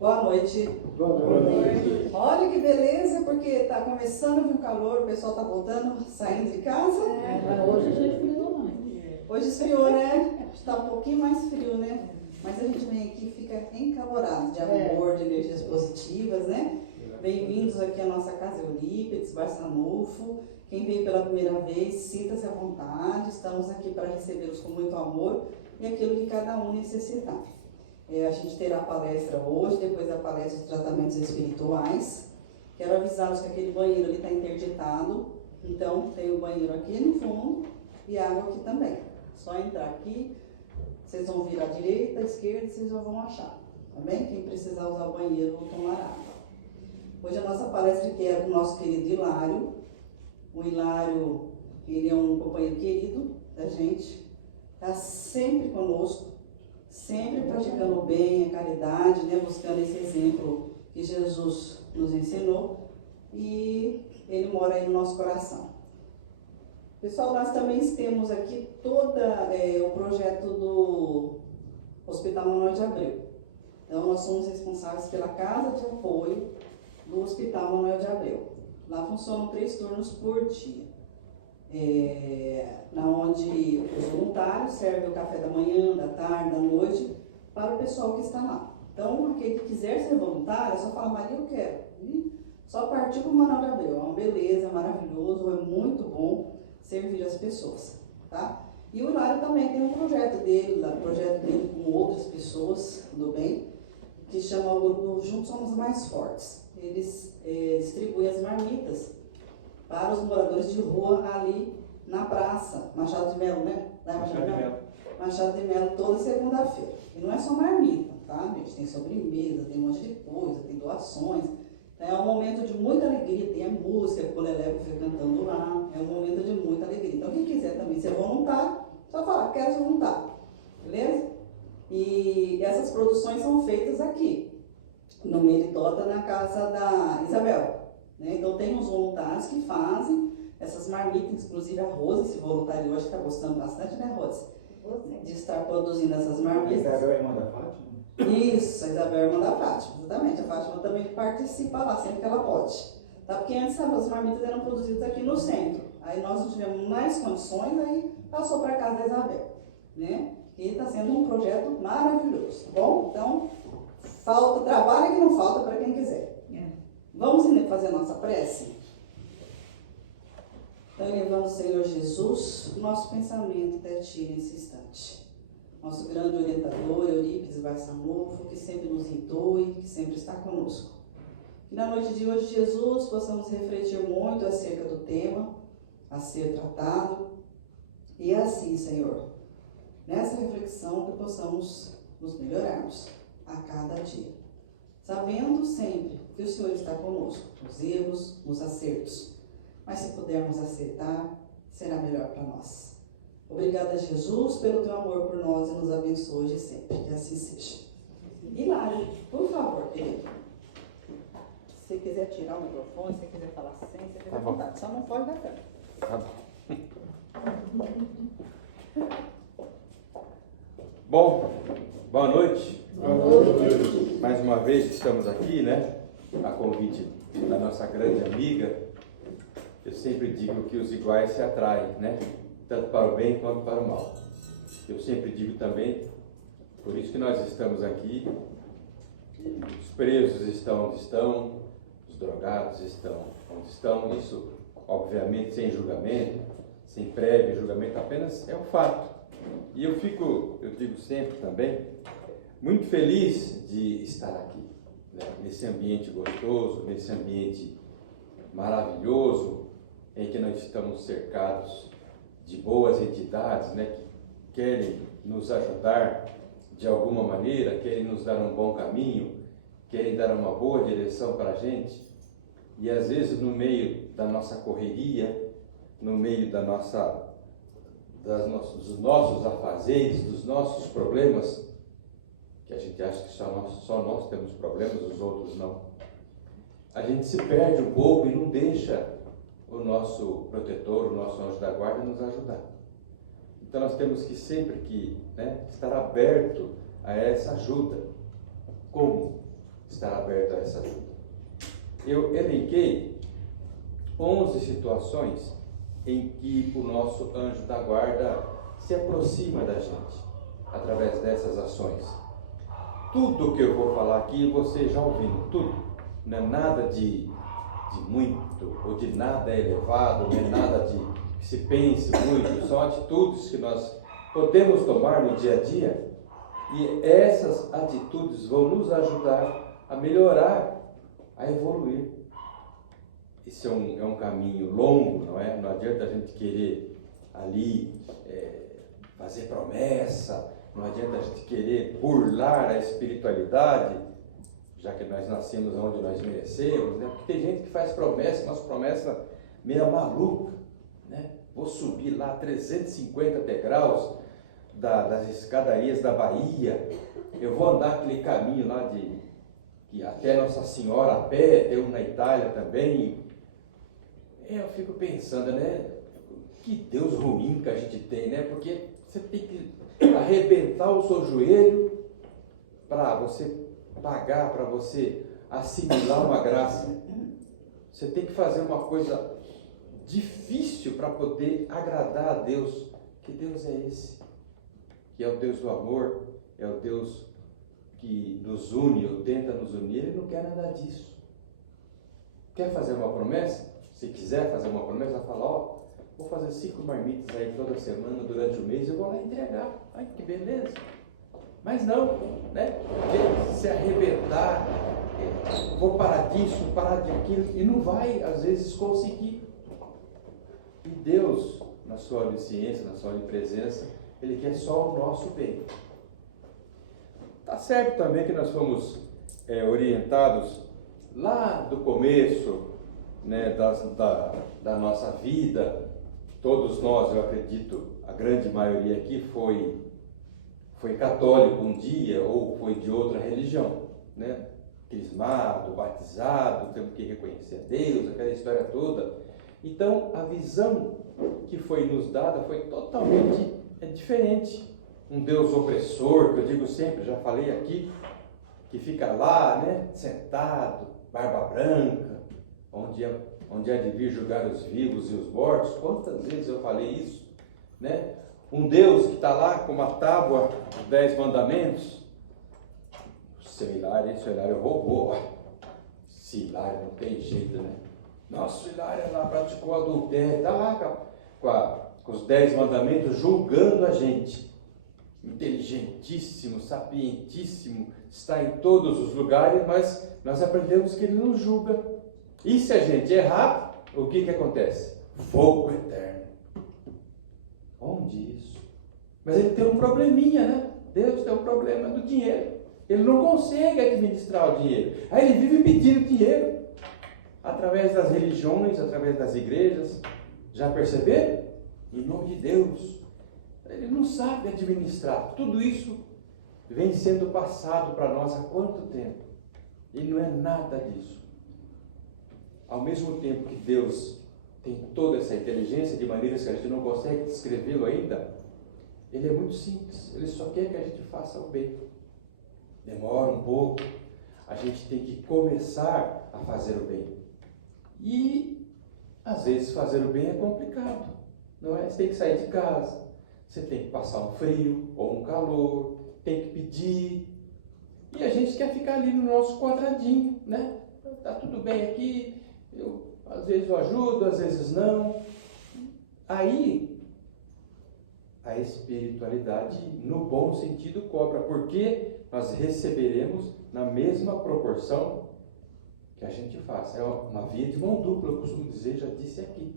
Boa noite. Boa noite. Olha que beleza, porque está começando a vir o calor, o pessoal está voltando, saindo de casa. Mas hoje já esfriou mais. Hoje esfriou, né? Está um pouquinho mais frio, né? Mas a gente vem aqui e fica encalorado de amor, de energias positivas, né? Bem-vindos aqui à nossa casa Eurípides, Barçanufo. Quem veio pela primeira vez, sinta-se à vontade. Estamos aqui para recebê-los com muito amor e aquilo que cada um necessitar. A gente terá palestra hoje, depois da palestra de tratamentos espirituais. Quero avisá-los que aquele banheiro ali está interditado. Então, tem o banheiro aqui no fundo e água aqui também. Só entrar aqui, vocês vão virar à direita, à esquerda, vocês já vão achar. Tá bem? Quem precisar usar o banheiro, vão tomar água. Hoje a nossa palestra aqui é com o nosso querido Hilário. O Hilário, ele é um companheiro querido da gente. Está sempre conosco. Sempre praticando o bem, a caridade, né? Buscando esse exemplo que Jesus nos ensinou, e ele mora aí no nosso coração. Pessoal, nós também temos aqui todo o projeto do Hospital Manuel de Abreu. Então, nós somos responsáveis pela casa de apoio do Hospital Manuel de Abreu. Lá funcionam 3 turnos por dia. Onde os voluntários servem o café da manhã, da tarde, da noite, para o pessoal que está lá. Então, aquele que quiser ser voluntário, é só falar, Maria, eu quero. E só partir para o Manuel de Abreu. É uma beleza, é maravilhoso, é muito bom servir as pessoas. Tá? E o Hilário também tem um projeto dele com outras pessoas do bem, que chama o grupo Juntos Somos Mais Fortes. Eles distribuem as marmitas para os moradores de rua ali na praça, Machado de Melo, né? Machado de Melo, toda segunda-feira. E não é só marmita, tá, gente? Tem sobremesa, tem um monte de coisa, tem doações. Então, é um momento de muita alegria, tem a música que o Lelé foi cantando lá, é um momento de muita alegria. Então, quem quiser também ser voluntário, só falar, quero ser voluntário, beleza? E essas produções são feitas aqui, no Meritota, na casa da Isabel. Né? Então, tem uns voluntários que fazem essas marmitas, inclusive a Rose se voluntariou, acho que está gostando bastante, né, Rose? De estar produzindo essas marmitas. A Isabel é irmã da Fátima? Isso, a Isabel é irmã da Fátima, exatamente. A Fátima também participa lá sempre que ela pode. Tá? Porque antes as marmitas eram produzidas aqui no centro. Aí nós não tivemos mais condições, aí passou para casa da Isabel. Né? E está sendo um projeto maravilhoso, tá bom? Então, falta trabalho que não falta para quem quiser. Vamos fazer a nossa prece? Então, elevando o Senhor Jesus, o nosso pensamento até Ti nesse instante. Nosso grande orientador, Eurípides Barçanufo, que sempre nos instrui, que sempre está conosco. Que na noite de hoje, Jesus, possamos refletir muito acerca do tema a ser tratado. E assim, Senhor, nessa reflexão que possamos nos melhorarmos a cada dia. Sabendo sempre que o Senhor está conosco, nos erros, nos acertos. Mas se pudermos acertar, será melhor para nós. Obrigada, Jesus, pelo teu amor por nós e nos abençoe hoje e sempre. Que assim seja. Hilário, por favor, querido. Se você quiser tirar o microfone, se você quiser falar sem, você fica à vontade. Só não pode dar câmera. Tá bom. Boa noite. Boa noite. Mais uma vez estamos aqui, né? A convite da nossa grande amiga. Eu sempre digo que os iguais se atraem, né? Tanto para o bem quanto para o mal. Eu sempre digo também, por isso que nós estamos aqui, os presos estão onde estão, os drogados estão onde estão, isso obviamente sem julgamento, sem prévio julgamento, apenas é um fato. E eu digo sempre também, muito feliz de estar aqui, né? Nesse ambiente gostoso, nesse ambiente maravilhoso, em que nós estamos cercados de boas entidades, né, que querem nos ajudar de alguma maneira, querem nos dar um bom caminho, querem dar uma boa direção para a gente. E às vezes no meio da nossa correria, no meio dos nossos afazeres, dos nossos problemas, que a gente acha que só nós temos problemas, os outros não, a gente se perde um pouco e não deixa o nosso protetor, o nosso anjo da guarda nos ajudar. Então nós temos que sempre estar aberto a essa ajuda. Como? estar aberto a essa ajuda. Eu elenquei 11 situações em que o nosso anjo da guarda se aproxima da gente, através dessas ações. Tudo que eu vou falar aqui, você já ouviu, tudo. Não é nada de muito, ou de nada elevado, não é nada de que se pense muito, são atitudes que nós podemos tomar no dia a dia, e essas atitudes vão nos ajudar a melhorar, a evoluir. Esse é um caminho longo, não é? Não adianta a gente querer ali fazer promessa, não adianta a gente querer burlar a espiritualidade, já que nós nascemos onde nós merecemos, né? Porque tem gente que faz promessa, umas promessas meio maluca, né? Vou subir lá 350 degraus das escadarias da Bahia, eu vou andar aquele caminho lá que até Nossa Senhora a pé, tem um na Itália também. Eu fico pensando, né? Que Deus ruim que a gente tem, né? Porque você tem que arrebentar o seu joelho para você pagar, para você assimilar uma graça. Você tem que fazer uma coisa difícil para poder agradar a Deus. Que Deus é esse? Que é o Deus do amor, é o Deus que nos une ou tenta nos unir. Ele não quer nada disso. Quer fazer uma promessa? Se quiser fazer uma promessa, vai falar, ó, vou fazer 5 marmitas aí toda semana, durante o mês, eu vou lá entregar. Ai, que beleza. Mas não, né? Se arrebentar, vou parar disso, parar daquilo, e não vai, às vezes, conseguir. E Deus, na sua onisciência, na sua onipresença, Ele quer só o nosso bem. Tá certo também que nós fomos orientados lá do começo, né, da nossa vida. Todos nós, eu acredito, a grande maioria aqui foi católico um dia ou foi de outra religião, né? Crismado, batizado, temos que reconhecer a Deus, aquela história toda. Então, a visão que foi nos dada foi totalmente diferente. Um Deus opressor, que eu digo sempre, já falei aqui, que fica lá, né, sentado, barba branca, onde há de vir julgar os vivos e os mortos. Quantas vezes eu falei isso, né? Um Deus que está lá com uma tábua dos 10 mandamentos. Seu Hilário roubou. Esse Hilário não tem jeito, né? Nossa, o Hilário lá praticou adultério, está lá com os 10 mandamentos julgando a gente. Inteligentíssimo, sapientíssimo, está em todos os lugares, mas nós aprendemos que Ele nos julga. E se a gente errar, o que acontece? Fogo eterno. Onde isso? Mas Ele tem um probleminha, né? Deus tem um problema do dinheiro. Ele não consegue administrar o dinheiro. Aí Ele vive pedindo dinheiro. Através das religiões, através das igrejas. Já perceberam? Em nome de Deus. Ele não sabe administrar. Tudo isso vem sendo passado para nós há quanto tempo? E não é nada disso. Ao mesmo tempo que Deus tem toda essa inteligência, de maneiras que a gente não consegue descrevê-lo ainda, Ele é muito simples. Ele só quer que a gente faça o bem. Demora um pouco. A gente tem que começar a fazer o bem. E, às vezes, fazer o bem é complicado. Não é? Você tem que sair de casa. Você tem que passar um frio ou um calor, tem que pedir. E a gente quer ficar ali no nosso quadradinho, né? Tá tudo bem aqui, às vezes eu ajudo, às vezes não. Aí, a espiritualidade, no bom sentido, cobra, porque nós receberemos na mesma proporção que a gente faz. É uma via de mão dupla, eu costumo dizer, já disse aqui.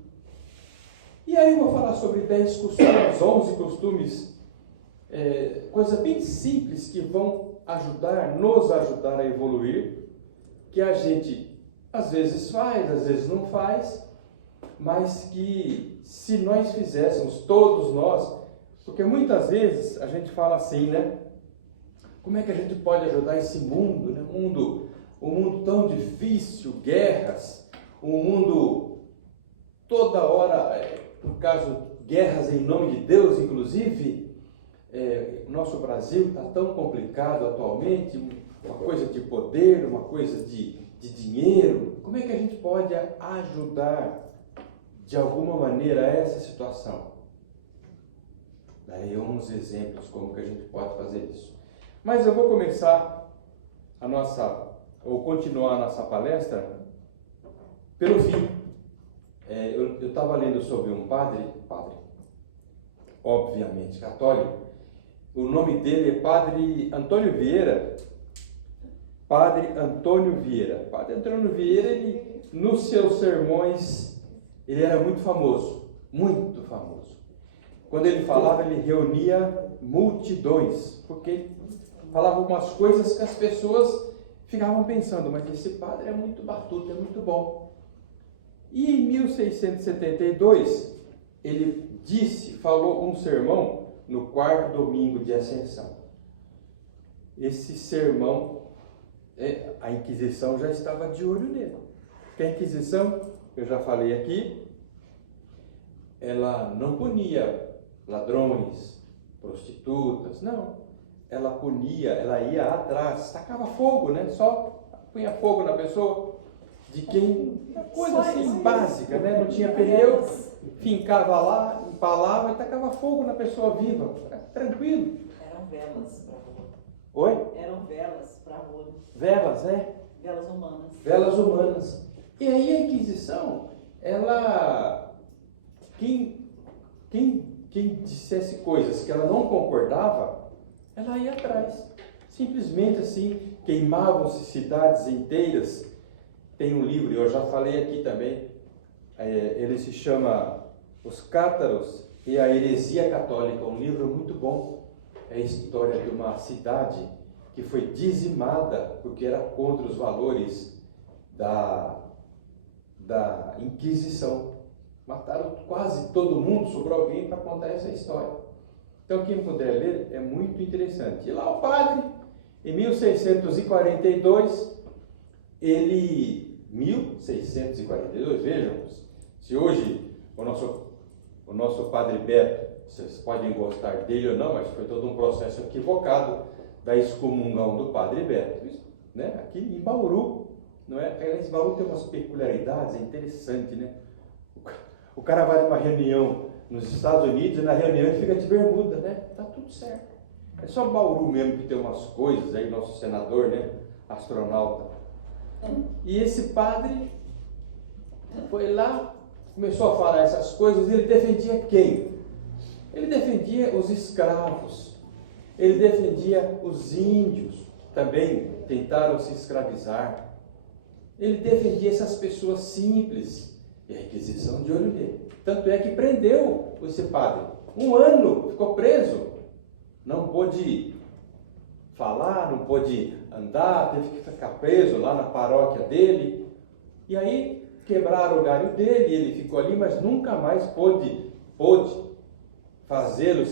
E aí eu vou falar sobre 10 costumes, 11 costumes, coisas bem simples que vão nos ajudar a evoluir, que a gente às vezes faz, às vezes não faz, mas que se nós fizéssemos, todos nós, porque muitas vezes a gente fala assim, né? Como é que a gente pode ajudar esse mundo, né? Um mundo tão difícil, guerras, um mundo toda hora... por causa de guerras em nome de Deus, inclusive, nosso Brasil está tão complicado atualmente, uma coisa de poder, uma coisa de dinheiro. Como é que a gente pode ajudar de alguma maneira essa situação? Darei uns exemplos como que a gente pode fazer isso. Mas eu vou começar continuar a nossa palestra pelo fim. Eu estava lendo sobre um padre, obviamente católico. O nome dele é Padre Antônio Vieira. Padre Antônio Vieira. Padre Antônio Vieira, ele, nos seus sermões, ele era muito famoso, muito famoso. Quando ele falava, ele reunia multidões, porque ele falava algumas coisas que as pessoas ficavam pensando, mas esse padre é muito batuta, é muito bom. E em 1672, ele falou um sermão no 4º domingo de Ascensão. Esse sermão, a Inquisição já estava de olho nele. Porque a Inquisição, eu já falei aqui, ela não punia ladrões, prostitutas, não. Ela punia, ela ia atrás, tacava fogo, né? Só punha fogo na pessoa, de quem, uma coisa assim básica, né? Não tinha pneu, fincava lá, empalava e tacava fogo na pessoa viva, tranquilo. Eram velas para rua. Oi? Eram velas para rua. Velas, né? Velas humanas. Velas humanas. E aí a Inquisição, ela, quem dissesse coisas que ela não concordava, ela ia atrás. Simplesmente assim, queimavam-se cidades inteiras. Tem um livro, eu já falei aqui também, ele se chama Os Cátaros e a Heresia Católica, um livro muito bom. É a história de uma cidade que foi dizimada porque era contra os valores da Inquisição. Mataram quase todo mundo, sobrou alguém para contar essa história. Então quem puder ler, é muito interessante. E lá o padre, em 1642, 1642, vejam, se hoje o nosso padre Beto, vocês podem gostar dele ou não, mas foi todo um processo equivocado da excomunhão do padre Beto, né? Aqui em Bauru, não é? Em Bauru tem umas peculiaridades, é interessante, né? O cara vai numa reunião nos Estados Unidos e na reunião ele fica de bermuda, né? Tá tudo certo. É só Bauru mesmo que tem umas coisas aí, nosso senador, né? Astronauta. E esse padre foi lá, começou a falar essas coisas, e ele defendia quem? Ele defendia os escravos, ele defendia os índios, que também tentaram se escravizar. Ele defendia essas pessoas simples, e a Inquisição de olho nele. Tanto é que prendeu esse padre. 1 ano, ficou preso, não pôde falar, não pôde andar, teve que ficar preso lá na paróquia dele. E aí quebraram o galho dele, ele ficou ali, mas nunca mais pôde fazer as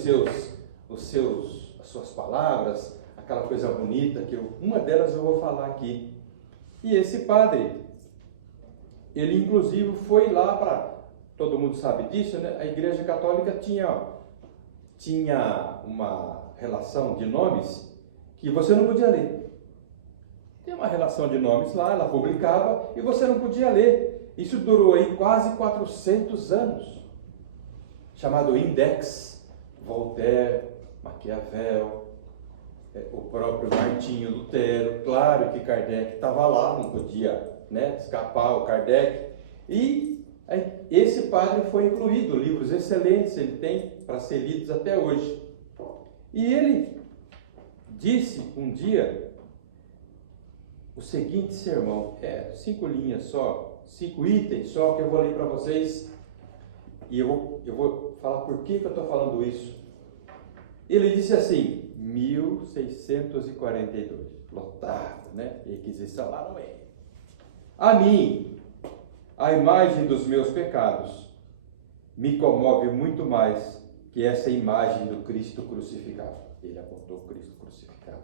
suas palavras, aquela coisa bonita que uma delas eu vou falar aqui. E esse padre, ele inclusive foi lá para, todo mundo sabe disso, né? A Igreja Católica tinha uma relação de nomes que você não podia ler. Tem uma relação de nomes lá, ela publicava e você não podia ler. Isso durou aí quase 400 anos. Chamado Index, Voltaire, Maquiavel, o próprio Martinho Lutero. Claro que Kardec estava lá, não podia, né, escapar o Kardec. E esse padre foi incluído, livros excelentes ele tem para ser lidos até hoje. E ele disse um dia o seguinte sermão, 5 linhas só, 5 itens só que eu vou ler para vocês, e eu vou falar por que eu estou falando isso. Ele disse assim, 1642, lotado, né? Inquisição lá no meio. A mim, a imagem dos meus pecados me comove muito mais que essa imagem do Cristo crucificado. Ele apontou o Cristo crucificado.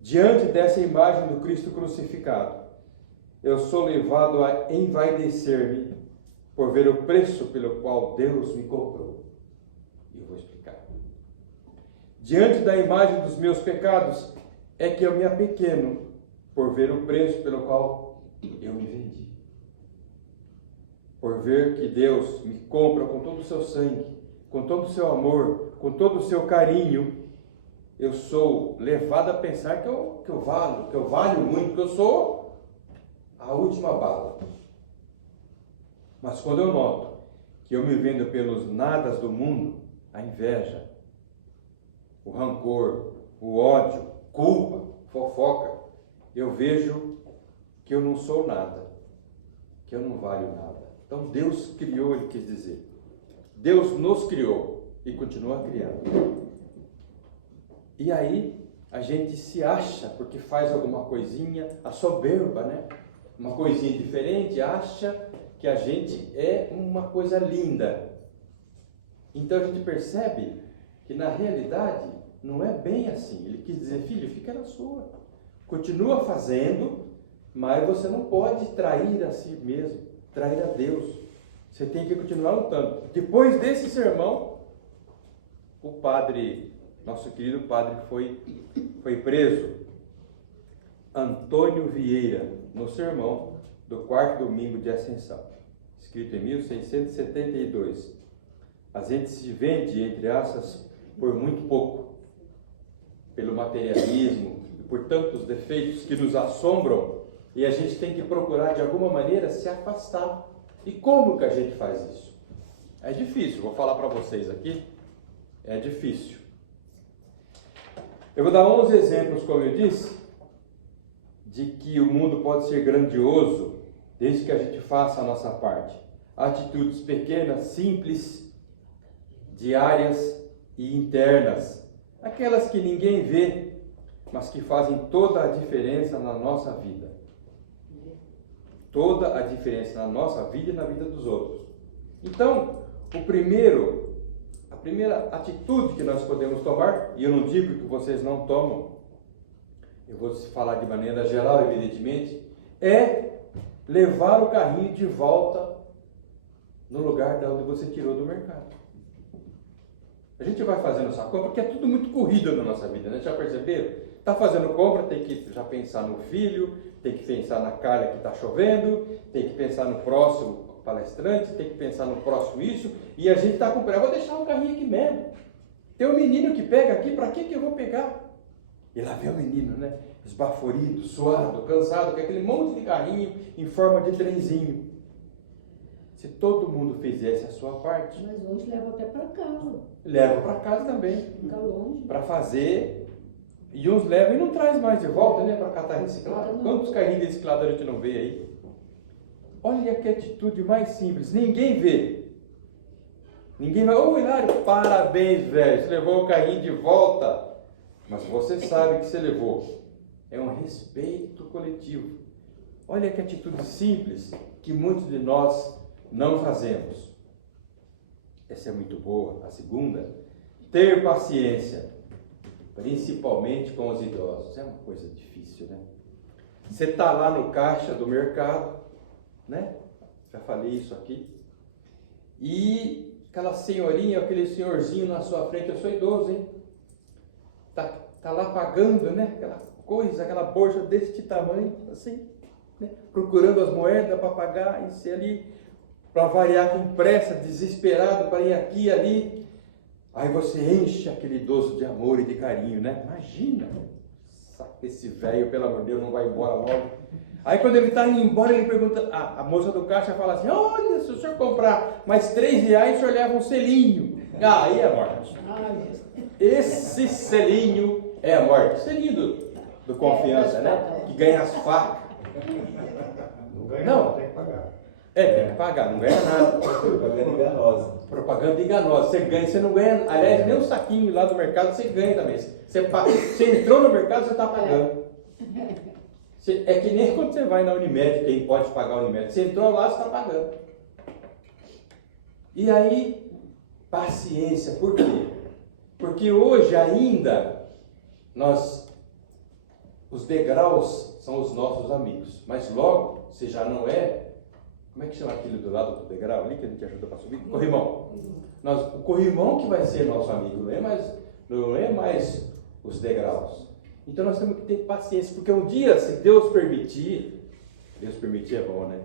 Diante dessa imagem do Cristo crucificado, eu sou levado a envaidecer-me por ver o preço pelo qual Deus me comprou. E eu vou explicar. Diante da imagem dos meus pecados, é que eu me apequeno por ver o preço pelo qual eu me vendi. Por ver que Deus me compra com todo o seu sangue, com todo o seu amor, com todo o seu carinho, eu sou levado a pensar que eu valho muito, que eu sou a última bala. Mas quando eu noto que eu me vendo pelos nadas do mundo, a inveja, o rancor, o ódio, culpa, fofoca, eu vejo que eu não sou nada, que eu não valho nada. Então Deus criou, ele quis dizer. Deus nos criou e continua criando. E aí a gente se acha, porque faz alguma coisinha, a soberba, né? Uma coisinha diferente, acha que a gente é uma coisa linda. Então a gente percebe que na realidade não é bem assim. Ele quis dizer, filho, fica na sua. Continua fazendo, mas você não pode trair a si mesmo, trair a Deus. Você tem que continuar lutando. Depois desse sermão, o padre, nosso querido padre, foi preso. Antônio Vieira, no sermão do quarto domingo de Ascensão, escrito em 1672. A gente se vende, entre aspas, por muito pouco, pelo materialismo, por tantos defeitos que nos assombram, e a gente tem que procurar de alguma maneira se afastar. E como que a gente faz isso? É difícil, vou falar para vocês aqui, é difícil. Eu vou dar 11 exemplos, como eu disse, de que o mundo pode ser grandioso, desde que a gente faça a nossa parte. Atitudes pequenas, simples, diárias e internas. Aquelas que ninguém vê, mas que fazem toda a diferença na nossa vida. Toda a diferença na nossa vida e na vida dos outros. Então, a primeira atitude que nós podemos tomar, e eu não digo que vocês não tomam, eu vou falar de maneira geral, evidentemente, é levar o carrinho de volta no lugar de onde você tirou do mercado. A gente vai fazendo essa compra, porque é tudo muito corrido na nossa vida, né? Já perceberam? Está fazendo compra, tem que já pensar no filho, tem que pensar na cara que está chovendo, tem que pensar no próximo palestrante, tem que pensar no próximo isso, e a gente está comprando, vou deixar o carrinho aqui mesmo. Tem um menino que pega aqui, para que eu vou pegar? E lá vem o menino, né? Esbaforido, suado, cansado, com aquele monte de carrinho em forma de trenzinho. Se todo mundo fizesse a sua parte... Mas hoje leva até para casa. Leva para casa também. Fica longe. Para fazer. E uns levam e não traz mais de volta, né? Para catar reciclado. Quantos carrinhos de reciclado a gente não vê aí? Olha que atitude mais simples. Ninguém vê. Ninguém vai... Ô, Hilário, parabéns, velho. Você levou o carrinho de volta. Mas você sabe que você levou. É um respeito coletivo. Olha que atitude simples que muitos de nós não fazemos. Essa é muito boa. A segunda, ter paciência, principalmente com os idosos. É uma coisa difícil, né? Você está lá no caixa do mercado, né? Já falei isso aqui. E aquela senhorinha, aquele senhorzinho na sua frente, eu sou idoso, hein? Tá lá pagando, né? Aquela coisa, aquela bolsa deste tamanho, assim, né? Procurando as moedas para pagar, e ser ali, para variar com pressa, desesperado para ir aqui e ali. Aí você enche aquele idoso de amor e de carinho, né? Imagina, esse velho, pelo amor de Deus, não vai embora logo. Aí quando ele está indo embora, ele pergunta, a moça do caixa fala assim, olha, se o senhor comprar mais R$3, o senhor leva um selinho. Aí é morte. Esse selinho é a morte. Selinho do confiança, né? Que ganha as facas. Não ganha, Não. tem que pagar. Tem que pagar, não ganha nada. Propaganda enganosa. Propaganda enganosa. Você ganha, você não ganha, aliás, nem um saquinho lá do mercado você ganha também. Você entrou no mercado, você está pagando. É que nem quando você vai na Unimed, quem pode pagar a Unimed. Você entrou lá, você está pagando. E aí, paciência. Por quê? Porque hoje ainda, os degraus são os nossos amigos. Mas logo, se já não é, como é que chama aquilo do lado do degrau ali, que a gente ajuda para subir? Corrimão. O corrimão que vai ser nosso amigo, não é mais os degraus. Então nós temos que ter paciência, porque um dia, se Deus permitir é bom, né?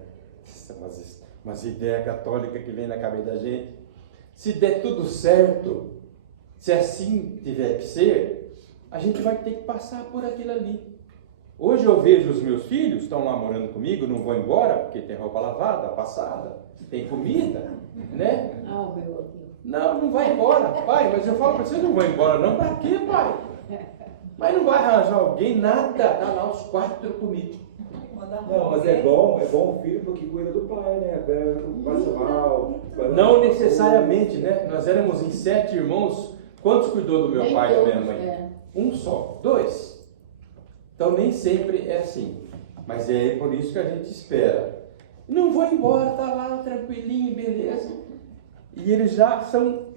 Umas ideias católicas que vem na cabeça da gente. Se der tudo certo, se assim tiver que ser, a gente vai ter que passar por aquilo ali. Hoje eu vejo os meus filhos, estão lá morando comigo, não vão embora, porque tem roupa lavada, passada, tem comida, né? Ah, meu Deus. Não vai embora, pai, mas eu falo para vocês, não vão embora não, para quê, pai? Mas não vai arranjar alguém, nada, tá lá os 4 comigo. Não, mas é bom o filho porque cuida do pai, né? Passa mal. Não necessariamente, né? Nós éramos em 7 irmãos, quantos cuidou do meu Nem pai e da minha todos, mãe? é. Um só, 2. Então nem sempre é assim, mas é por isso que a gente espera. Não vou embora, tá lá tranquilinho, beleza. E eles já são,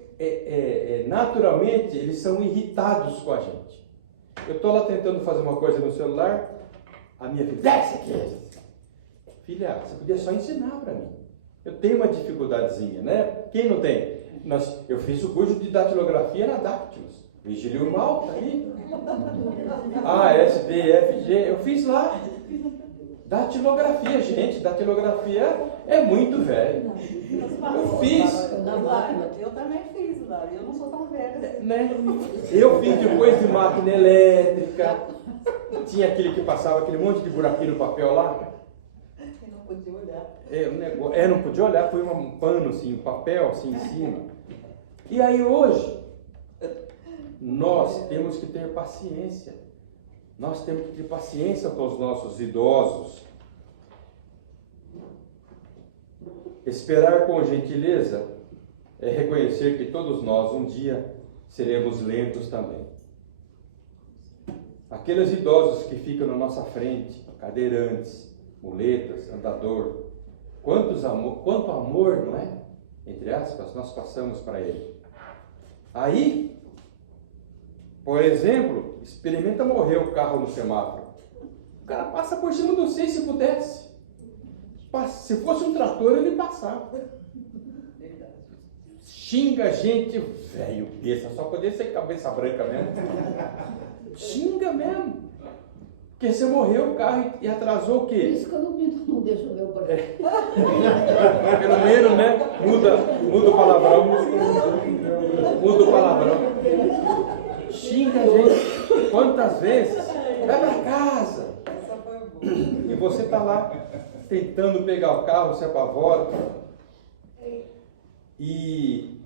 naturalmente, eles são irritados com a gente. Eu estou lá tentando fazer uma coisa no celular, a minha filha, desce aqui. Filha, você podia só ensinar para mim. Eu tenho uma dificuldadezinha, né? Quem não tem? Eu fiz o curso de datilografia na Dactylos. Vigilio Mal, tá ali. A, S, D, F, G, eu fiz lá. Datilografia, gente, datilografia é muito velho. Eu fiz. Eu também fiz lá, eu não sou tão velha. Né? Eu fiz depois de máquina elétrica. Tinha aquele que passava aquele monte de buraquinho no papel lá. Eu não podia olhar. Não podia olhar, foi um pano assim, um papel assim em cima. E aí hoje, nós temos que ter paciência. Nós temos que ter paciência com os nossos idosos. Esperar com gentileza é reconhecer que todos nós um dia seremos lentos também. Aqueles idosos que ficam na nossa frente, cadeirantes, muletas, andador, quanto amor, não é? Entre aspas, nós passamos para ele. Aí, por exemplo, experimenta morrer o carro no semáforo. O cara passa por cima de você se pudesse. Se fosse um trator, ele passava. Xinga a gente, velho, besta, só podia ser cabeça branca mesmo. Xinga mesmo. Porque você morreu o carro e atrasou o Por quê? isso que eu não deixo o meu boleto. Pelo menos, né? Muda o palavrão. Muda o palavrão. Xinga a gente. Quantas vezes? Vai pra casa. Essa foi boa. E você tá lá tentando pegar o carro, se apavora. E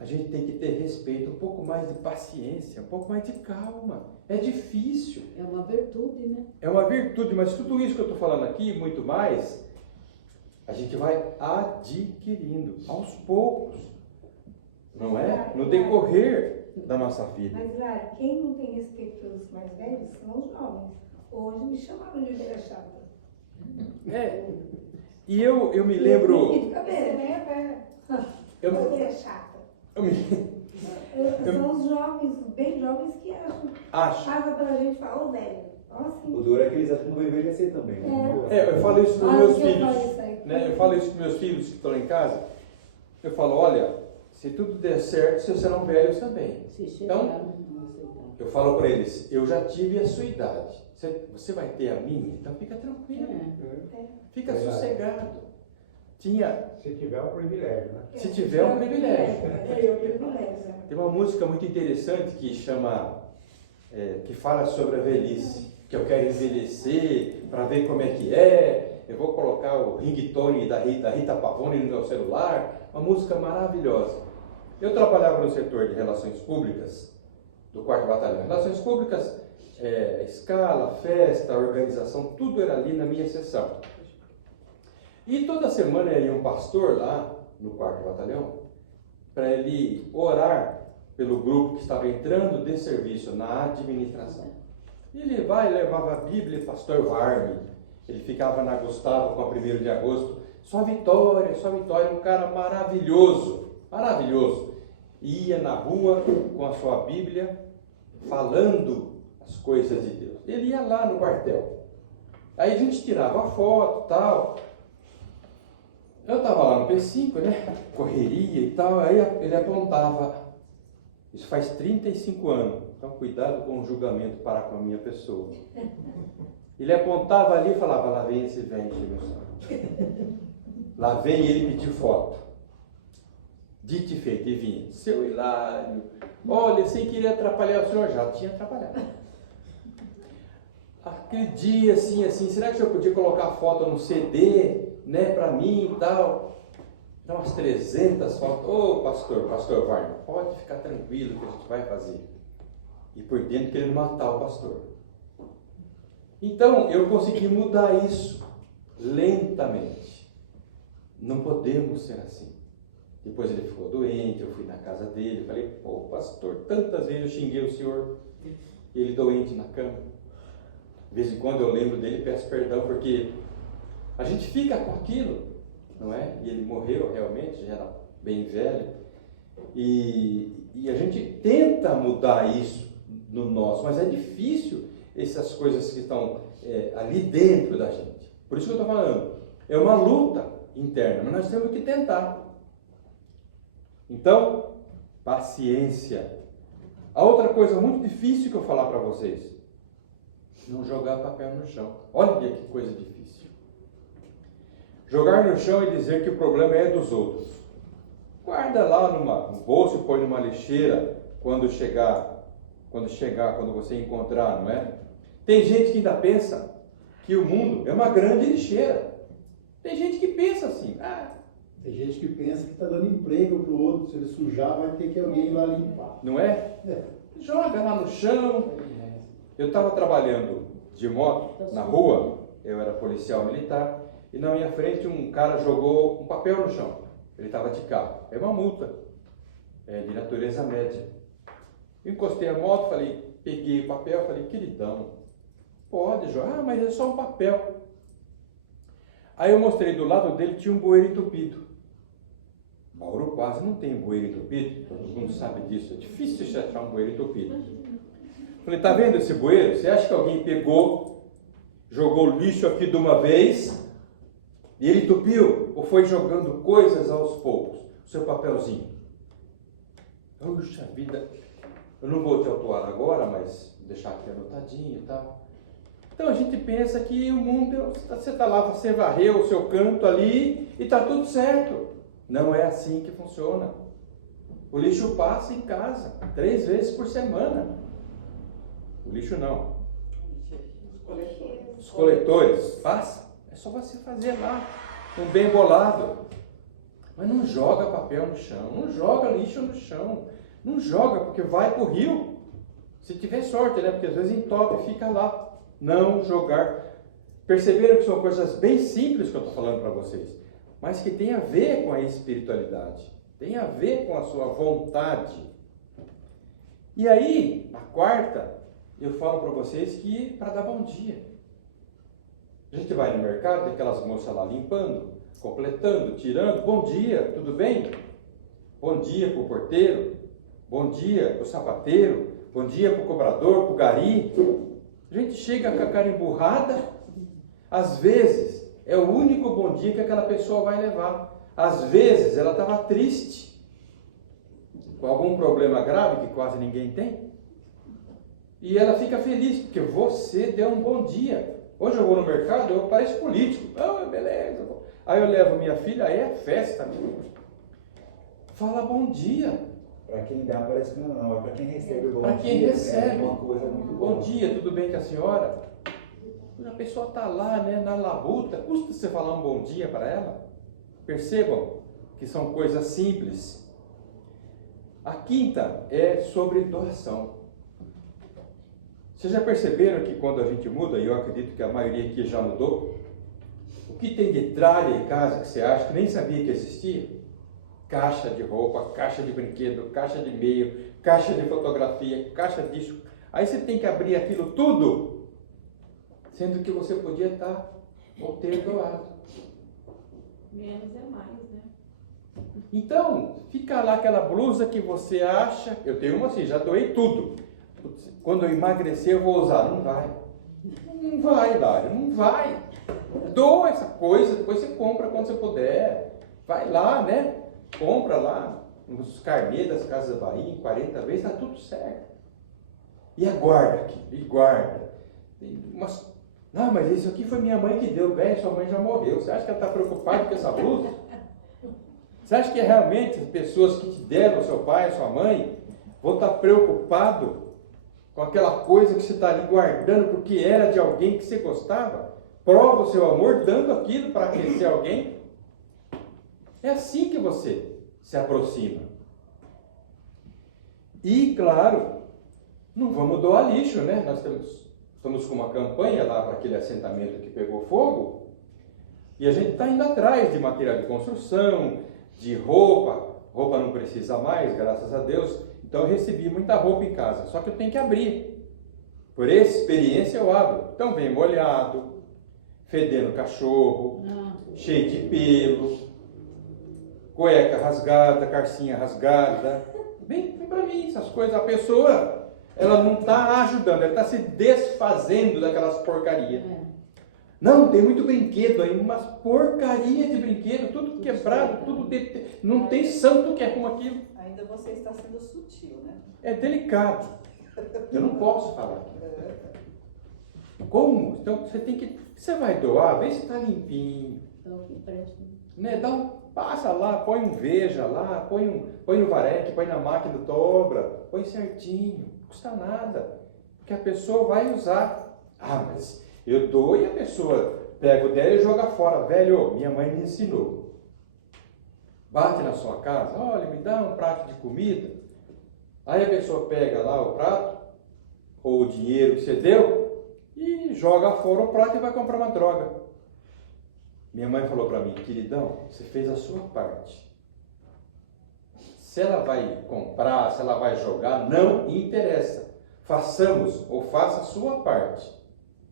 a gente tem que ter respeito, um pouco mais de paciência, um pouco mais de calma. É difícil. É uma virtude, né? É uma virtude, mas tudo isso que eu estou falando aqui, muito mais, a gente vai adquirindo aos poucos, não é? No decorrer da nossa vida. Mas, Lara, quem não tem respeito pelos mais velhos são os jovens. Hoje me chamaram de velha chata. E eu me lembro... De cabelo, né? Velha chata. São os jovens, bem jovens, que Acho. passa pra gente e fala, ô velho. Nossa, O duro é que eles acham que não vão envelhecer também. Né? Eu falo isso para os Ah, meus que eu filhos. falo isso aí. Né? Eu falo isso para os meus filhos que estão em casa. Eu falo, olha, se tudo der certo, vocês serão velhos também. Se chegar, Então, não aceitar. eu falo para eles, eu já tive a sua idade. Você vai ter a minha, então fica tranquilo. Fica sossegado. Se tiver um privilégio, né? Se tiver um privilégio. É o privilégio. Tem uma música muito interessante que que fala sobre a velhice, que eu quero envelhecer para ver como é que é. Eu vou colocar o ringtone da Rita Pavone no meu celular. Uma música maravilhosa. Eu trabalhava no setor de relações públicas do 4º Batalhão. Relações públicas, escala, festa, organização, tudo era ali na minha seção. E toda semana ia um pastor lá no 4º Batalhão para ele orar pelo grupo que estava entrando de serviço na administração. Ele levava a Bíblia, pastor Varme. Ele ficava na Gustavo com a 1º de agosto. Só vitória, um cara maravilhoso, maravilhoso. Ia na rua com a sua Bíblia, falando as coisas de Deus. Ele ia lá no quartel. Aí a gente tirava foto e tal. Eu estava lá no P5, né? Correria e tal. Aí ele apontava. Isso faz 35 anos. Então, cuidado com o julgamento para com a minha pessoa. Ele apontava ali e falava, lá vem esse velho encher. Lá vem ele pedir foto. Dito e feito, e vinha. Seu Hilário, olha, sem querer atrapalhar o senhor, já tinha atrapalhado. Aquele dia, assim, será que o senhor podia colocar a foto no CD, né, para mim e tal? Dá umas 300 fotos. Ô, pastor Varner, pode ficar tranquilo que a gente vai fazer. E por dentro querendo matar o pastor. Então, eu consegui mudar isso lentamente. Não podemos ser assim. Depois ele ficou doente, eu fui na casa dele, falei, pô, pastor, tantas vezes eu xinguei o senhor, ele doente na cama. De vez em quando eu lembro dele e peço perdão, porque a gente fica com aquilo, não é? E ele morreu realmente, já era bem velho. E a gente tenta mudar isso no nosso, mas é difícil essas coisas que estão ali dentro da gente. Por isso que eu estou falando, é uma luta interna, mas nós temos que tentar. Então, paciência. A outra coisa muito difícil que eu vou falar para vocês, não jogar papel no chão. Olha que coisa difícil. Jogar no chão e dizer que o problema é dos outros. Guarda lá no bolso e põe numa lixeira quando você encontrar, não é? Tem gente que ainda pensa que o mundo é uma grande lixeira. Tem gente que pensa assim, Tem gente que pensa que está dando emprego para o outro, se ele sujar vai ter que alguém ir lá limpar. não é? Joga lá no chão. Eu estava trabalhando de moto na rua, eu era policial militar, e na minha frente um cara jogou um papel no chão. Ele estava de carro. É uma multa, de natureza média. Eu encostei a moto, peguei o papel, falei, queridão, pode jogar, mas é só um papel. Aí eu mostrei, do lado dele tinha um bueiro entupido. Bauru quase não tem bueiro entupido, todo mundo sabe disso, é difícil de achar um bueiro entupido. Falei, tá vendo esse bueiro? Você acha que alguém pegou, jogou lixo aqui de uma vez e ele entupiu? Ou foi jogando coisas aos poucos? O seu papelzinho. Puxa vida, eu não vou te autuar agora, mas vou deixar aqui anotadinho e tal. Então a gente pensa que o mundo, você está lá, você varreu o seu canto ali e está tudo certo. Não é assim que funciona. O lixo passa em casa 3 vezes por semana. O lixo não. Os coletores, passa. É só você fazer lá, um bem bolado. Mas não joga papel no chão, não joga lixo no chão. Não joga, porque vai para o rio. Se tiver sorte, né? Porque às vezes entope e fica lá. Não jogar. Perceberam que são coisas bem simples que eu estou falando para vocês, mas que tem a ver com a espiritualidade, tem a ver com a sua vontade. E aí, a quarta, eu falo para vocês que para dar bom dia. A gente vai no mercado, tem aquelas moças lá limpando, completando, tirando. Bom dia, tudo bem? Bom dia para o porteiro, bom dia para o sapateiro, bom dia para o cobrador, para o gari. A gente chega com a cara emburrada, às vezes é o único bom dia que aquela pessoa vai levar. Às vezes ela estava triste, com algum problema grave que quase ninguém tem, e ela fica feliz porque você deu um bom dia. Hoje eu vou no mercado, eu pareço político. Beleza. Aí eu levo minha filha, aí é festa. Fala bom dia. Para quem dá parece que não, é para quem recebe o bom dia. Para quem recebe, é uma coisa muito boa. bom dia, tudo bem com a senhora? A pessoa está lá, né, na labuta, custa você falar um bom dia para ela? Percebam que são coisas simples. A quinta é sobre doação. Vocês já perceberam que quando a gente muda, e eu acredito que a maioria aqui já mudou, o que tem de tralha em casa que você acha que nem sabia que existia? Caixa de roupa, caixa de brinquedo, caixa de e-mail, caixa de fotografia, caixa de disco. Aí você tem que abrir aquilo tudo, sendo que você podia estar ou ter doado. Menos é mais, né? Então, fica lá aquela blusa que você acha, eu tenho uma assim, já doei tudo. Quando eu emagrecer eu vou usar. Não vai. Não vai, Dário, não vai. Doa essa coisa, depois você compra quando você puder. Vai lá, né? Compra lá nos carnês das Casas Bahia, em 40 vezes, está tudo certo. E aguarda aqui, e guarda. Não, mas isso aqui foi minha mãe que deu, bem, sua mãe já morreu. Você acha que ela está preocupada com essa blusa? Você acha que realmente as pessoas que te deram, seu pai, sua mãe, vão estar preocupados com aquela coisa que você está ali guardando porque era de alguém que você gostava? Prova o seu amor dando aquilo para aquecer alguém. É assim que você se aproxima. E, claro, não vamos doar lixo, né? Nós estamos com uma campanha lá para aquele assentamento que pegou fogo e a gente está indo atrás de material de construção, de roupa. Roupa não precisa mais, graças a Deus. Então eu recebi muita roupa em casa, só que eu tenho que abrir. Por experiência eu abro. Então vem molhado, fedendo cachorro, cheio de pelo, cueca rasgada, calcinha rasgada. Vem para mim essas coisas. A pessoa, ela não está ajudando, ela está se desfazendo daquelas porcarias. Não, tem muito brinquedo aí, umas porcaria de brinquedo, tudo quebrado, não tem santo que arruma aquilo. Ainda você está sendo sutil, né? É delicado. Eu não posso falar. Como? Então você vai doar, vê se está limpinho. Né? Passa lá, põe um veja lá, põe no vareque, põe na máquina, dobra, põe certinho, não custa nada. Porque a pessoa vai usar. Ah, mas eu dou e a pessoa pega o dela e joga fora. Velho, minha mãe me ensinou. Bate na sua casa, olha, me dá um prato de comida. Aí a pessoa pega lá o prato, ou o dinheiro que você deu, e joga fora o prato e vai comprar uma droga. Minha mãe falou para mim, queridão, você fez a sua parte. Se ela vai comprar, se ela vai jogar, não interessa. Façamos ou faça a sua parte.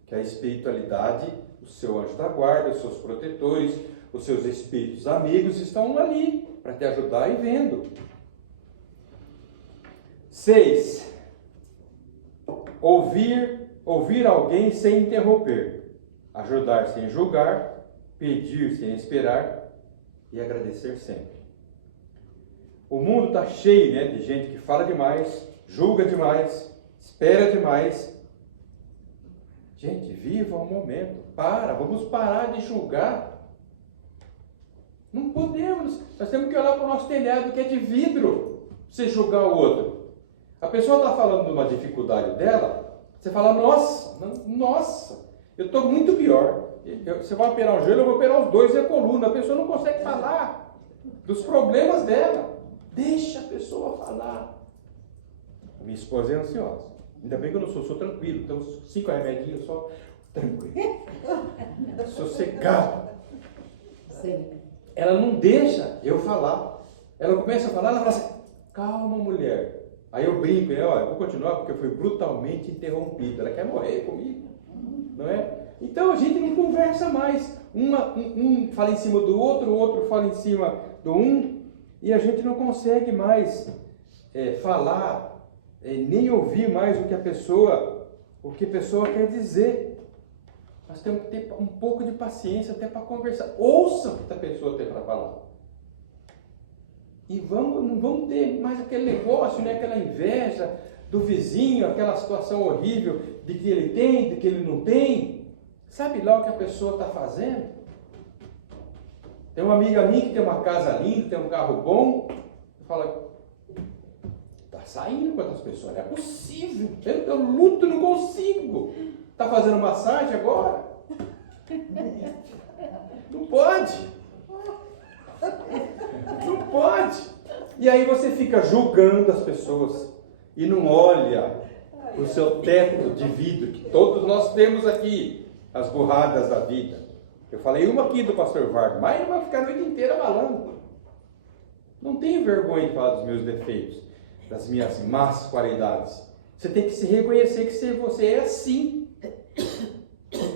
Que a espiritualidade, o seu anjo da guarda, os seus protetores, os seus espíritos amigos estão ali para te ajudar e vendo. 6. Ouvir alguém sem interromper. Ajudar sem julgar. Pedir sem esperar e agradecer sempre. O mundo está cheio, né, de gente que fala demais, julga demais, espera demais. Gente, viva o momento. Vamos parar de julgar. Não podemos. Nós temos que olhar para o nosso telhado que é de vidro, você julgar o outro. A pessoa está falando de uma dificuldade dela, você fala, nossa, eu estou muito pior. Você vai operar o joelho, eu vou operar os dois e a coluna. A pessoa não consegue falar dos problemas dela. Deixa a pessoa falar. A minha esposa é ansiosa. Ainda bem que eu não sou tranquilo. Então, 5 remedinhos só, tranquilo. Sossegado. Ela não deixa eu falar. Ela começa a falar, ela fala assim, calma, mulher. Aí eu brinco, eu vou continuar porque eu fui brutalmente interrompido. Ela quer morrer comigo, não é? Então a gente não conversa mais. Um fala em cima do outro, o outro fala em cima do e a gente não consegue mais falar, nem ouvir mais o que a pessoa quer dizer. Nós temos que ter um pouco de paciência até para conversar. Ouça o que a pessoa tem para falar. E não vamos ter mais aquele negócio, né? Aquela inveja do vizinho, aquela situação horrível de que ele tem, de que ele não tem. Sabe lá o que a pessoa está fazendo? Tem uma amiga minha que tem uma casa linda, tem um carro bom. Fala, está saindo com outras pessoas, não é possível. Eu luto, não consigo. Está fazendo massagem agora? Não pode. Não pode. E aí você fica julgando as pessoas e não olha para o seu teto de vidro que todos nós temos aqui. As burradas da vida. Eu falei uma aqui do pastor Vargas, mas ele vai ficar a noite inteira falando. Não tenho vergonha de falar dos meus defeitos, das minhas más qualidades. Você tem que se reconhecer que você é assim.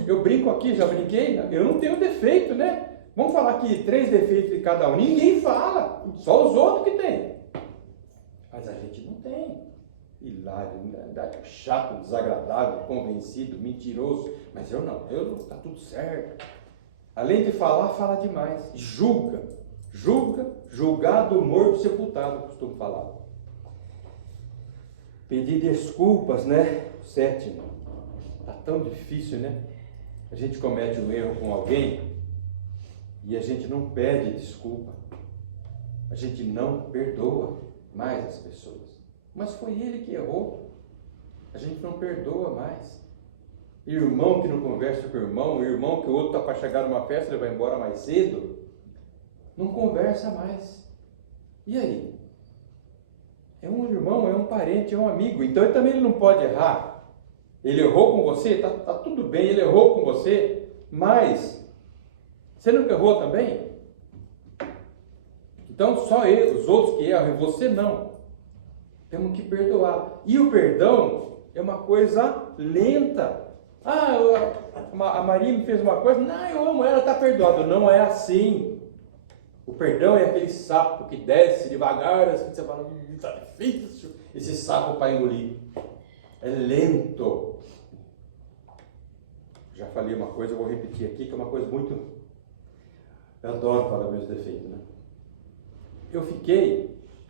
Eu brinco aqui, já brinquei, eu não tenho defeito, né? Vamos falar aqui 3 defeitos de cada um. Ninguém fala, só os outros que tem. Mas a gente não tem. Hilário, chato, desagradável, convencido, mentiroso. Mas eu não, está tudo certo. Além de falar, fala demais. Julgado, morto, sepultado, costumo falar. Pedir desculpas, né? O sétimo. Tá tão difícil, né? A gente comete um erro com alguém e a gente não pede desculpa. A gente não perdoa mais as pessoas. Mas foi ele que errou. A gente não perdoa mais. Irmão que não conversa com o irmão que o outro está para chegar numa festa, ele vai embora mais cedo, não conversa mais. E aí? É um irmão, é um parente, é um amigo, então ele não pode errar. Ele errou com você, tá tudo bem, ele errou com você, mas você nunca errou também? Então só ele, os outros que erram, e você não. Temos que perdoar. E o perdão é uma coisa lenta. A Maria me fez uma coisa, não, eu amo ela, está perdoado. Não é assim. O perdão é aquele sapo que desce devagar, assim, você fala, está difícil esse sapo para engolir. É lento. Já falei uma coisa, eu vou repetir aqui, que é uma coisa muito... Eu adoro falar meus defeitos, né? Eu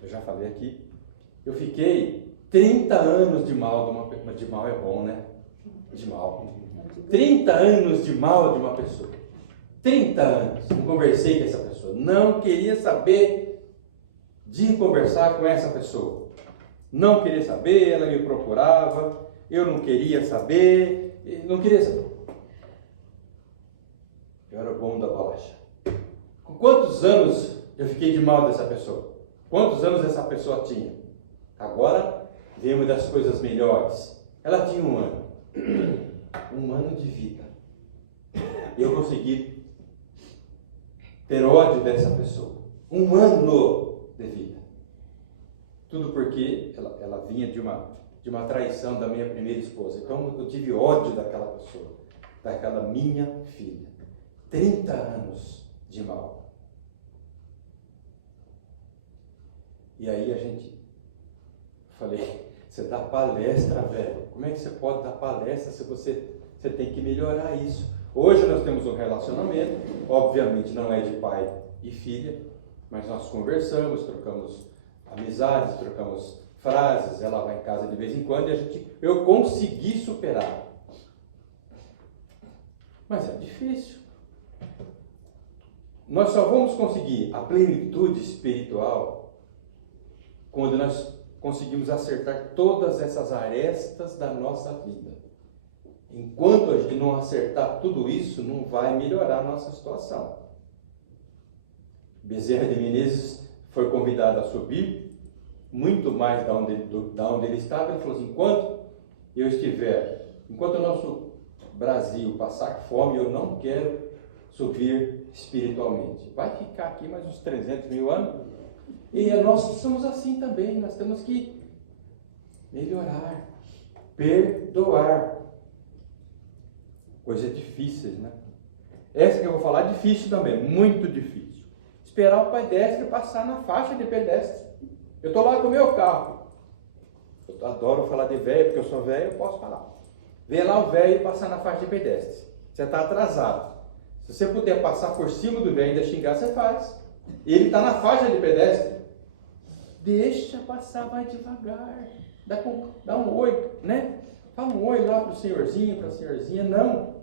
já falei aqui, eu fiquei 30 anos de mal, de mal é bom, né? De mal. 30 anos de mal de uma pessoa. 30 anos. Não conversei com essa pessoa. Não queria saber de conversar com essa pessoa. Não queria saber, ela me procurava. Eu não queria saber. Não queria saber. Eu era o bom da bolacha. Com quantos anos eu fiquei de mal dessa pessoa? Quantos anos essa pessoa tinha? Agora, vemos das coisas melhores. Ela tinha 1 ano. 1 ano de vida. Eu consegui ter ódio dessa pessoa. 1 ano de vida. Tudo porque ela vinha de uma traição da minha primeira esposa. Então eu tive ódio daquela pessoa, daquela minha filha. 30 anos de mal. E aí a gente... Falei, você dá palestra, velho. Como é que você pode dar palestra se você tem que melhorar isso? Hoje nós temos um relacionamento, obviamente não é de pai e filha, mas nós conversamos, trocamos amizades, trocamos frases, ela vai em casa de vez em quando e eu consegui superar. Mas é difícil. Nós só vamos conseguir a plenitude espiritual quando nós conseguimos acertar todas essas arestas da nossa vida. Enquanto a gente não acertar tudo isso, não vai melhorar a nossa situação. Bezerra de Menezes foi convidado a subir, muito mais da onde ele estava. Ele falou assim, enquanto o nosso Brasil passar fome, eu não quero subir espiritualmente. Vai ficar aqui mais uns 300 mil anos. E nós somos assim também, nós temos que melhorar, perdoar. Coisas difíceis, né? Essa que eu vou falar é difícil também, muito difícil. Esperar o pedestre passar na faixa de pedestre. Eu estou lá com o meu carro. Eu adoro falar de velho, porque eu sou velho, eu posso falar. Vem lá o velho passar na faixa de pedestre. Você está atrasado. Se você puder passar por cima do velho e ainda xingar, você faz. Ele está na faixa de pedestre. Deixa passar, vai devagar. Dá um oi, né? Fala um oi lá para o senhorzinho, para a senhorzinha. Não.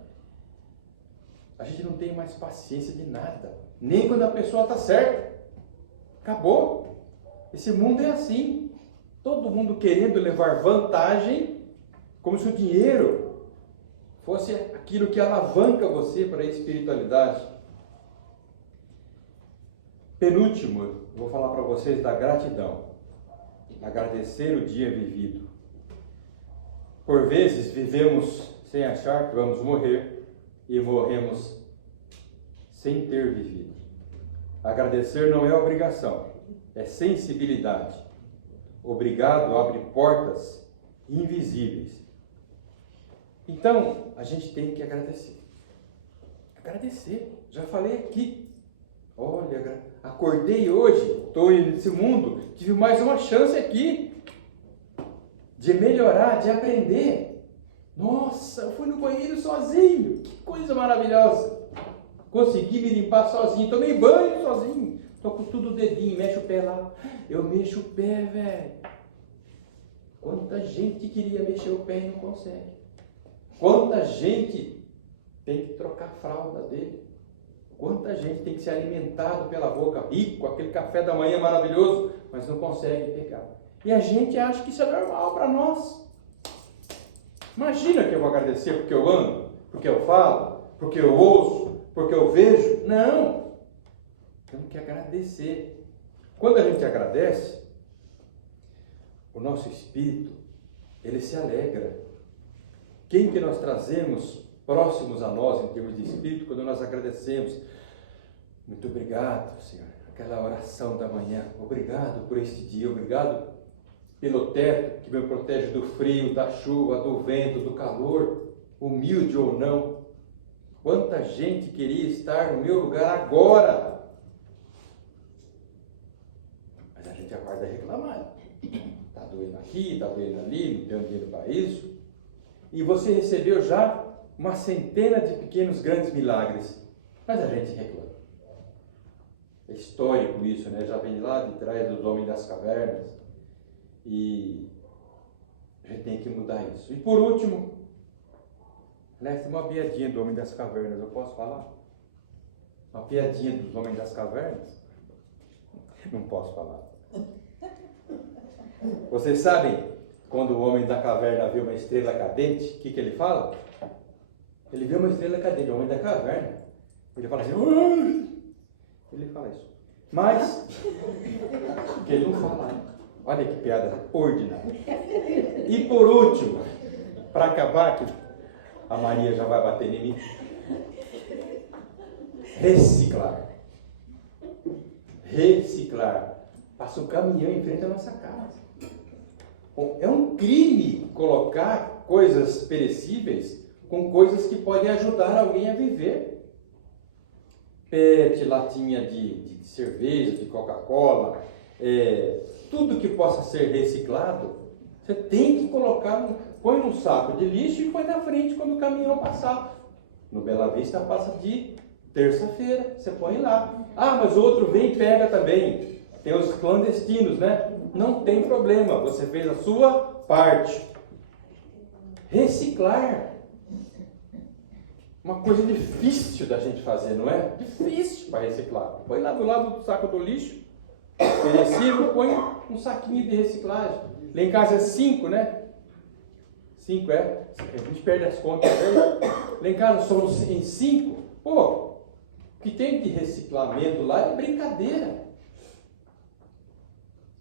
A gente não tem mais paciência de nada. Nem quando a pessoa está certa. Acabou. Esse mundo é assim. Todo mundo querendo levar vantagem, como se o dinheiro fosse aquilo que alavanca você para a espiritualidade. Penúltimo, eu vou falar para vocês da gratidão. Agradecer o dia vivido. Por vezes vivemos sem achar que vamos morrer e morremos sem ter vivido. Agradecer não é obrigação, é sensibilidade. Obrigado abre portas invisíveis. Então, a gente tem que agradecer. Agradecer. Já falei aqui. Olha, acordei hoje, estou nesse mundo, tive mais uma chance aqui de melhorar, de aprender. Nossa, eu fui no banheiro sozinho, que coisa maravilhosa. Consegui me limpar sozinho, tomei banho sozinho, estou com tudo o dedinho, mexe o pé lá. Eu mexo o pé, velho. Quanta gente queria mexer o pé e não consegue. Quanta gente tem que trocar a fralda dele. Quanta gente tem que ser alimentado pela boca, rico, aquele café da manhã maravilhoso, mas não consegue pegar. E a gente acha que isso é normal para nós. Imagina que eu vou agradecer porque eu ando, porque eu falo, porque eu ouço, porque eu vejo. Não! Temos que agradecer. Quando a gente agradece, o nosso espírito, ele se alegra. Quem que nós trazemos próximos a nós em termos de espírito quando nós agradecemos? Muito obrigado, Senhor. Aquela oração da manhã. Obrigado por este dia. Obrigado pelo teto que me protege do frio, da chuva, do vento, do calor, humilde ou não. Quanta gente queria estar no meu lugar agora. Mas a gente acorda reclamando. Está doendo aqui, está doendo ali, não tenho dinheiro para isso. E você recebeu já uma centena de pequenos, grandes milagres. Mas a gente reclama. É histórico isso, né? Já vem lá de trás dos homens das cavernas. E a gente tem que mudar isso. E por último, aliás, tem uma piadinha do homem das cavernas, eu posso falar? Uma piadinha dos homens das cavernas? Não posso falar. Vocês sabem, quando o homem da caverna viu uma estrela cadente, o que ele fala? Ele viu uma estrela cadente, o homem da caverna. Ele fala assim, ele fala isso. Mas, que ele não fala. Olha que piada ordinária. E por último, para acabar, que a Maria já vai bater em mim. Reciclar. Reciclar. Passa um caminhão em frente à nossa casa. É um crime colocar coisas perecíveis com coisas que podem ajudar alguém a viver. PET, latinha de cerveja, de Coca-Cola, tudo que possa ser reciclado, você tem que colocar, põe num saco de lixo e põe na frente quando o caminhão passar. No Bela Vista passa de terça-feira, você põe lá. Ah, mas o outro vem e pega também. Tem os clandestinos, né? Não tem problema, você fez a sua parte. Reciclar. Uma coisa difícil da gente fazer, não é? Difícil para reciclar. Põe lá do lado do saco do lixo, perecível, põe um saquinho de reciclagem. Lá em casa é 5, né? 5 é. A gente perde as contas. Lá em casa somos em 5. Pô, o que tem de reciclamento lá é brincadeira.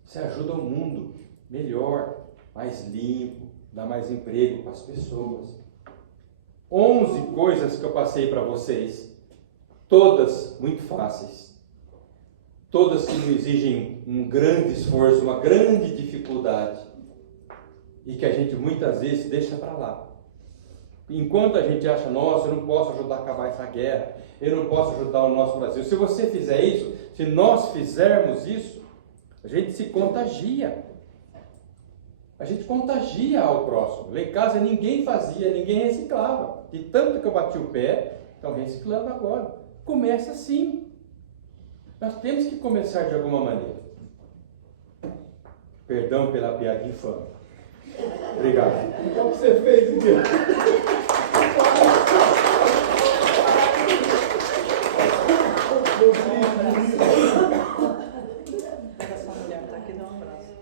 Você ajuda o mundo melhor, mais limpo, dá mais emprego para as pessoas. 11 coisas que eu passei para vocês, todas muito fáceis, todas que não exigem um grande esforço, uma grande dificuldade, e que a gente muitas vezes deixa para lá. Enquanto a gente acha, nossa, eu não posso ajudar a acabar essa guerra, eu não posso ajudar o nosso Brasil. Se você fizer isso, se nós fizermos isso, a gente se contagia. A gente contagia ao próximo. Lá em casa ninguém fazia, ninguém reciclava. De tanto que eu bati o pé, estão reciclando agora. Começa assim. Nós temos que começar de alguma maneira. Perdão pela piada infame. Obrigado. O que você fez, Deus? Essa mulher está aqui, dá um abraço.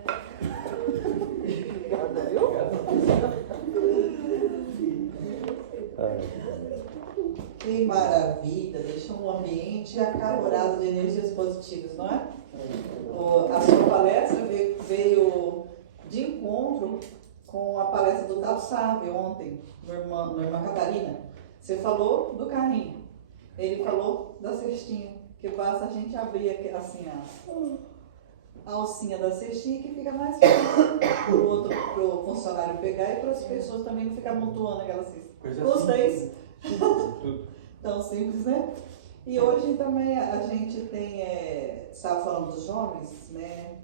Que maravilha, deixa um ambiente acalorado de energias positivas, não é? A sua palestra veio de encontro com a palestra do Tato Sávio ontem, minha irmã Catarina. Você falou do carrinho, ele falou da cestinha, que basta a gente abrir assim a alcinha da cestinha que fica mais fácil pro funcionário pegar e para as pessoas também não ficar mutuando aquela cesta. Gostei. Tão simples, né? E hoje também a gente tem, estava falando dos jovens, né?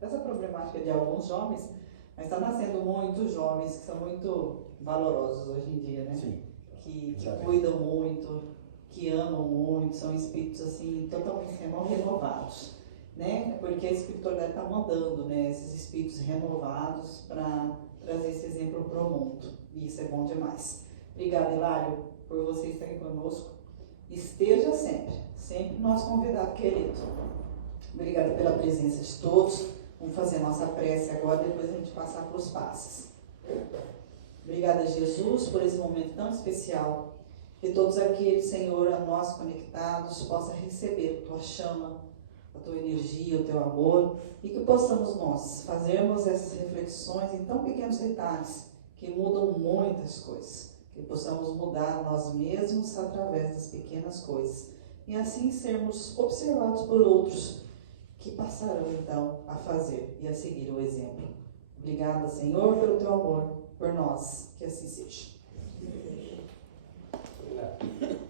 Essa problemática de alguns jovens, mas está nascendo muitos jovens que são muito valorosos hoje em dia, né? Sim. Que cuidam muito, que amam muito, são espíritos assim totalmente renovados. né? Porque a espiritualidade está mandando, né? Esses espíritos renovados para trazer esse exemplo para o mundo. E isso é bom demais. Obrigada, Hilário, por você estar aqui conosco. Esteja sempre, sempre nosso convidado querido. Obrigada pela presença de todos. Vamos fazer a nossa prece agora, depois a gente passar para os passes. Obrigada, Jesus, por esse momento tão especial. Que todos aqueles, Senhor, a nós conectados, possam receber a Tua chama, a Tua energia, o Teu amor, e que possamos nós fazermos essas reflexões em tão pequenos detalhes, que mudam muitas coisas. Que possamos mudar nós mesmos através das pequenas coisas. E assim sermos observados por outros, que passarão então a fazer e a seguir o exemplo. Obrigada, Senhor, pelo Teu amor por nós. Que assim seja. Obrigado.